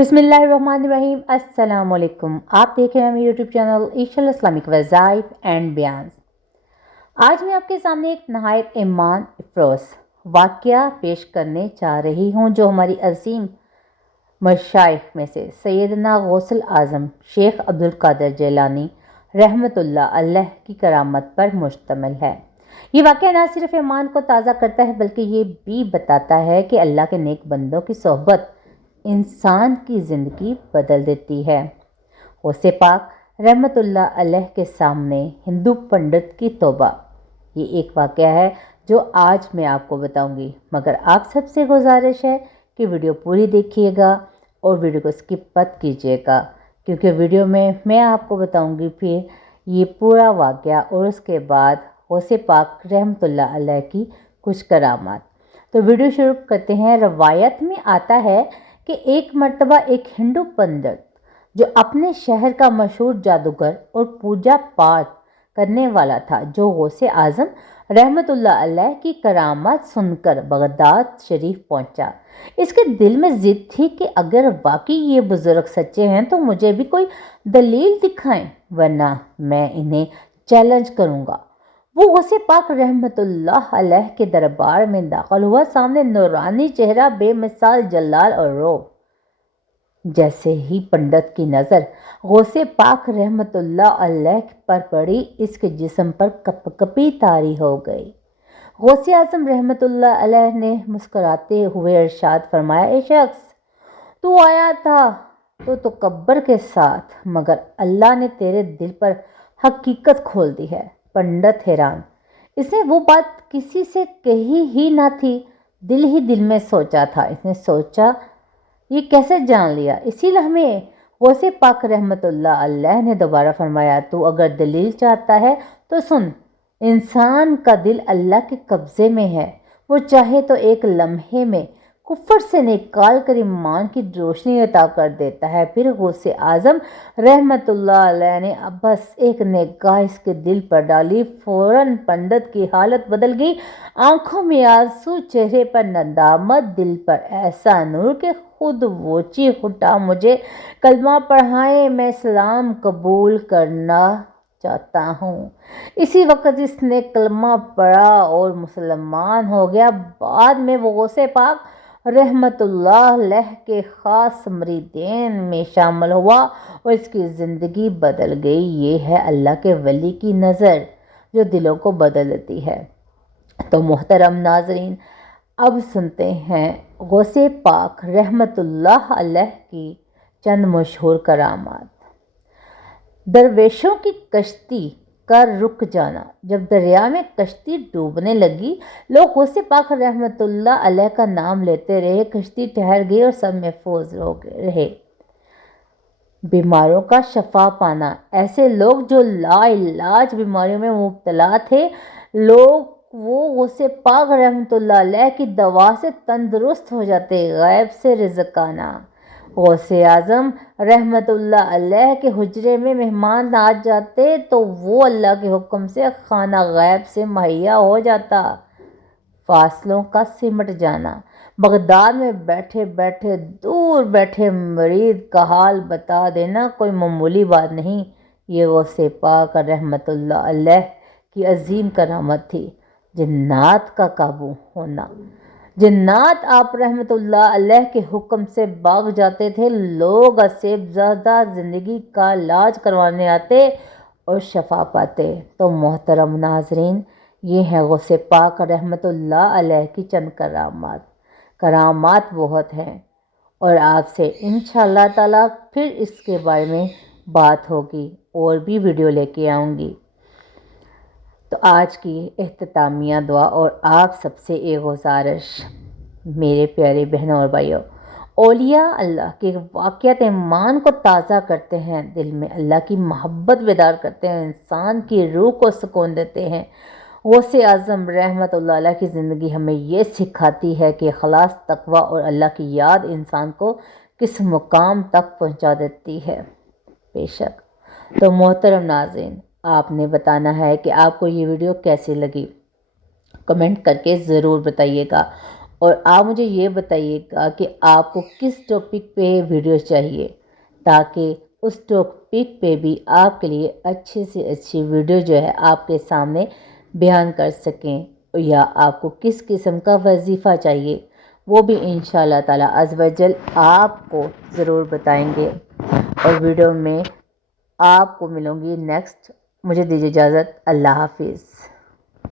बिस्मिल्लाहिर्रहमानिर्रहीम। अस्सलाम वालेकुम। आप देख रहे हैं मेरे यूट्यूब चैनल ईशल इस्लामिक वज़ाइफ एंड बयान्स। आज मैं आपके सामने एक नहायत ईमान अफरोज़ वाक़या पेश करने जा रही हूँ जो हमारी अज़ीम मशाइख में से सैयदना गौसुल आज़म शेख अब्दुल कादिर जिलानी रहमतुल्लाह अलैह की करामत पर मुश्तमिल है। ये वाक़या न सिर्फ ईमान को ताज़ा करता है बल्कि ये भी बताता है कि अल्लाह के नेक बंदों की सोहबत इंसान की ज़िंदगी बदल देती है। गौसे पाक रहमतुल्लाह अलैह के सामने हिंदू पंडित की तौबा, ये एक वाक़या है जो आज मैं आपको बताऊंगी, मगर आप सबसे गुजारिश है कि वीडियो पूरी देखिएगा और वीडियो को स्किप मत कीजिएगा, क्योंकि वीडियो में मैं आपको बताऊंगी फिर ये पूरा वाक़या और उसके बाद गौसे पाक रहमतुल्लाह अलैह की कुछ करामात। तो वीडियो शुरू करते हैं। रवायत में आता है कि एक मर्तबा एक हिंदू पंडित जो अपने शहर का मशहूर जादूगर और पूजा पाठ करने वाला था, जो गौसे आज़म रहमतुल्लाह अलैह की करामात सुनकर बगदाद शरीफ पहुंचा। इसके दिल में जिद थी कि अगर वाकई ये बुजुर्ग सच्चे हैं तो मुझे भी कोई दलील दिखाएं, वरना मैं इन्हें चैलेंज करूंगा। वो गौसे पाक रहमतुल्लाह अलैह के दरबार में दाखिल हुआ। सामने नूरानी चेहरा, बेमिसाल जलाल और रूह। जैसे ही पंडित की नज़र गौसे पाक रहमतुल्लाह अलैह पर पड़ी, इसके जिस्म पर कपकपी तारी हो गई। गौसे आज़म रहमतुल्लाह अलैह ने मुस्कुराते हुए इरशाद फरमाया, ए शख्स, तू आया था तो तकब्बुर के साथ, मगर अल्लाह ने तेरे दिल पर हकीकत खोल दी है। पंडित हैरान, इसने वो बात किसी से कही ही ना थी, दिल ही दिल में सोचा था। इसने सोचा ये कैसे जान लिया। इसी लम्हे गौसे पाक रहमतुल्लाह अलैह ने दोबारा फरमाया, तू अगर दलील चाहता है तो सुन, इंसान का दिल अल्लाह के कब्ज़े में है। वो चाहे तो एक लम्हे में कुफर से निकाल कर ईमान की रोशनी अता कर देता है। फिर गौसे आज़म रहमतुल्लाह अलैह ने अब बस एक निगाह इसके दिल पर डाली, फौरन पंडित की हालत बदल गई। आंखों में आंसू, चेहरे पर नदामत, दिल पर ऐसा नूर कि खुद वो चीख उठा, मुझे कलमा पढ़ाएं, मैं इस्लाम कबूल करना चाहता हूँ। इसी वक्त इसने कलमा पढ़ा और मुसलमान हो गया। बाद में वो गौसे पाक रहमतुल्लाह अलैह के ख़ास मुरीदीन में शामिल हुआ और इसकी ज़िंदगी बदल गई। ये है अल्लाह के वली की नज़र जो दिलों को बदल देती है। तो मोहतरम नाज़रीन, अब सुनते हैं गौसे पाक रहमतुल्लाह अलैह की चंद मशहूर करामात। दरवेशों की कश्ती का रुक जाना। जब दरिया में कश्ती डूबने लगी, लोग गौसे पाक रहमतुल्लाह अलैह का नाम लेते रहे। कश्ती ठहर गई और सब महफूज रहे। बीमारों का शफा पाना। ऐसे लोग जो लाइलाज बीमारियों में मुब्तला थे, लोग वो गौसे पाक रहमतुल्लाह अलैह की दवा से तंदुरुस्त हो जाते। गैब से रिज़्क़ आना। गौसे आज़म रहमतुल्लाह अलैह के हुजरे में मेहमान आ जाते तो वो अल्लाह के हुक्म से खाना गैब से मुहैया हो जाता। फासलों का सिमट जाना। बगदाद में बैठे बैठे दूर बैठे मरीद का हाल बता देना कोई मामूली बात नहीं। ये गौसे पाक रहमतुल्लाह अलैह की अजीम करामत थी। जिन्नात का काबू होना। जिन्नात आप रहमतुल्लाह अलैह के हुक्म से भाग जाते थे। लोग असेबज़दा ज़िंदगी का इलाज करवाने आते और शफा पाते। तो मोहतरम नाज़रीन, ये है गौसे पाक रहमतुल्लाह अलैह की चंद करामात। करामात बहुत हैं और आपसे इंशाअल्लाह ताला फिर इसके बारे में बात होगी और भी वीडियो लेके आऊँगी। तो आज की इख्तितामिया दुआ और आप सबसे एक गुजारिश, मेरे प्यारे बहनों और भाइयों, औलिया अल्लाह के वाक़यात ईमान को ताज़ा करते हैं, दिल में अल्लाह की मोहब्बत बेदार करते हैं, इंसान की रूह को सुकून देते हैं। गौसे आज़म रहमतुल्लाह अलैह की ज़िंदगी हमें ये सिखाती है कि इखलास, तकवा और अल्लाह की याद इंसान को किस मुकाम तक पहुँचा देती है। बेशक। तो मोहतरम नाज़रीन, आपने बताना है कि आपको ये वीडियो कैसी लगी, कमेंट करके ज़रूर बताइएगा اور آپ مجھے یہ بتائیے گا کہ آپ کو کس ٹاپک پہ ویڈیوز چاہیے، تاکہ اس ٹاپک پہ بھی آپ کے لیے اچھی سے اچھی ویڈیو جو ہے آپ کے سامنے بیان کر سکیں، یا آپ کو کس قسم کا وظیفہ چاہیے وہ بھی انشاءاللہ تعالی عز و جل آپ کو ضرور بتائیں گے۔ اور ویڈیو میں آپ کو ملوں گی نیکسٹ۔ مجھے دیجیے اجازت، اللہ حافظ۔